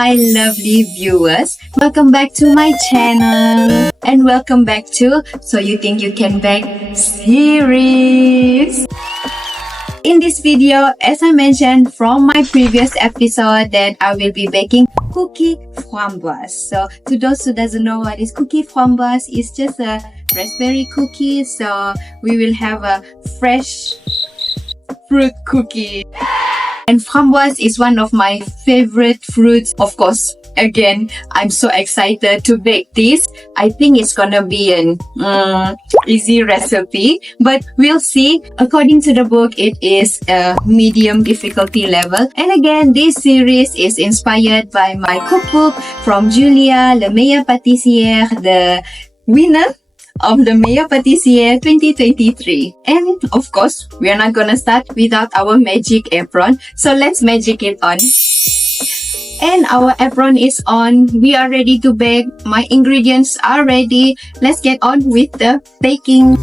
my lovely viewers. Welcome back to my channel. And welcome back to So You Think You Can Bake series. In this video, as I mentioned from my previous episode, that I will be baking Cookie Framboise. So to those who doesn't know what is Cookie Framboise, it's just a raspberry cookie. So we will have a fresh fruit cookie. And framboise is one of my favorite fruits. Of course, again, I'm so excited to bake this. I think it's gonna be an easy recipe, but we'll see. According to the book, it is a medium difficulty level. And again, this series is inspired by my cookbook from Julia, Le Meilleur Pâtissier, the winner of the Meilleur Pâtissier 2023. And of course, we are not gonna start without our magic apron. So let's magic it on. And our apron is on. We are ready to bake. My ingredients are ready. Let's get on with the baking.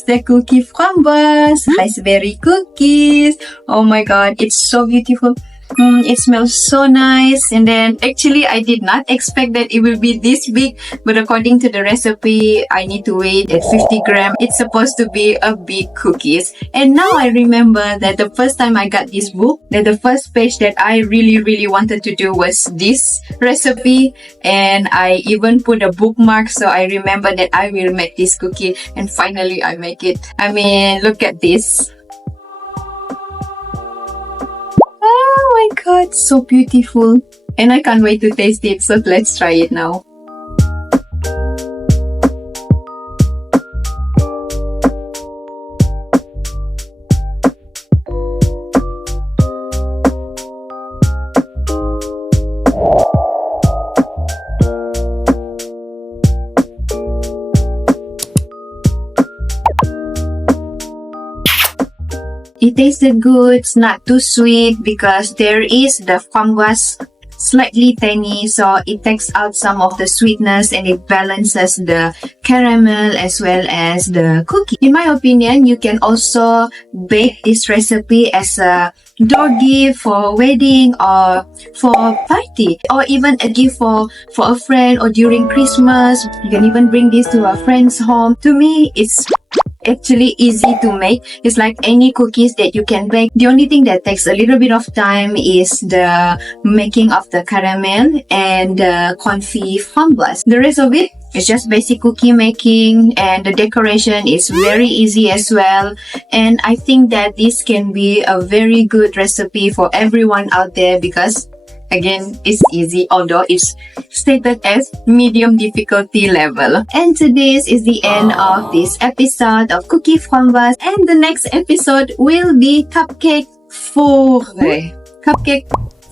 is the Cookie Framboise Raspberry Cookies. Oh my god, it's so beautiful. It smells so nice. And then actually I did not expect that it will be this big, but according to the recipe I need to weigh at 50 grams. It's supposed to be a big cookies. And now I remember that the first time I got this book, that the first page that I really wanted to do was this recipe, and I even put a bookmark so I remember that I will make this cookie, and finally I make it. I mean, look at this. Oh my god, so beautiful. And I can't wait to taste it, so let's try it now. It tasted good, it's not too sweet because there is the framboise slightly tangy, so it takes out some of the sweetness and it balances the caramel as well as the cookie. In my opinion, you can also bake this recipe as a door gift for wedding or for party, or even a gift for a friend, or during Christmas. You can even bring this to a friend's home. To me, it's actually easy to make. It's like any cookies that you can bake. The only thing that takes a little bit of time is the making of the caramel and the confit framboise. The rest of it is just basic cookie making, and the decoration is very easy as well. And I think that this can be a very good recipe for everyone out there because again, it's easy, although it's stated as medium difficulty level. And today's is the end of this episode of Cookie Framboise. And the next episode will be Cupcake Furee. Cupcake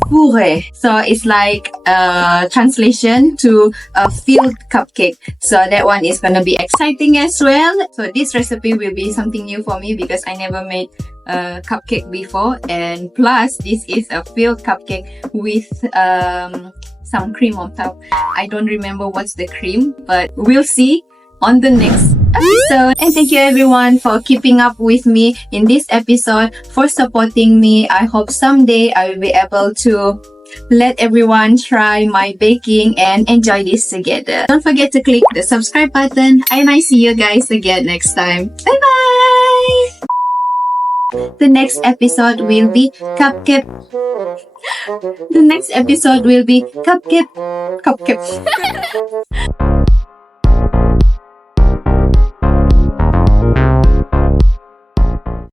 Furee. So it's like a translation to a filled cupcake. So that one is gonna be exciting as well. So this recipe will be something new for me because I never made a cupcake before, and plus this is a filled cupcake with some cream on top. I don't remember what's the cream, but we'll see on the next episode. And thank you everyone for keeping up with me in this episode, for supporting me. I hope someday I will be able to let everyone try my baking and enjoy this together. Don't forget to click the subscribe button, and I see you guys again next time. Bye bye! The next episode will be cupcake. The next episode will be cupcake.